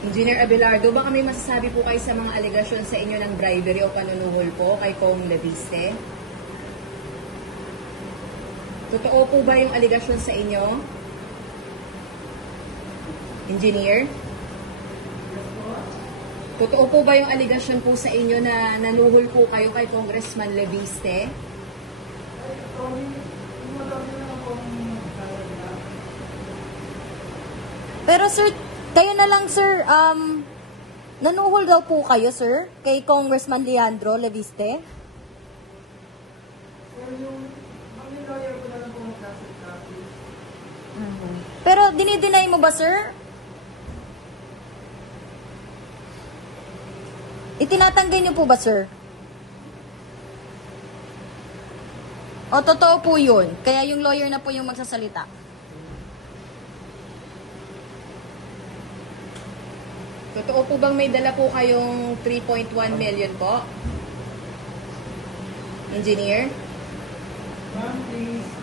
Engineer Abelardo, baka may masasabi po kayo sa mga alegasyon sa inyo ng bribery o panunuhol po kay Kong Leviste? Totoo po ba yung alegasyon sa inyo? Engineer? Totoo po ba yung alegasyon po sa inyo na nanuhol po kayo kay Congressman Leviste? Pero sir, kayo na lang sir, nanuhol daw po kayo sir kay Congressman Leandro Leviste? Pero dinideny mo ba sir? Itinatanggi niyo po ba sir? O totoo po yun? Kaya yung lawyer na po yung magsasalita. Totoo po bang may dala po kayong 3.1 million po? Engineer? Ma'am, please.